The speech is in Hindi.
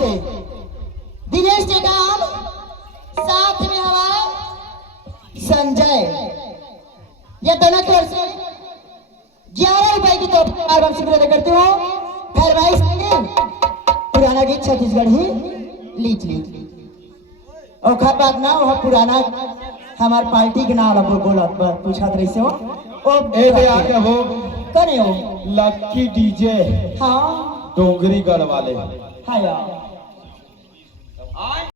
से दिनेश टेकाम, साथ में हवा संजय। ये दोनों की ओर से 11 रुपए की तोहफा वापसी प्रदान करती हूँ। खैर भाई पुराना गीत छत्तीसगढ़ ही लीच ली और खा बात ना वह पुराना हमार पार्टी के नाम बोला पूछा रही से हो ओ ए आके हो करे हो लक्की डीजे हाँ डोंगरी गढ़ वाले हाँ यार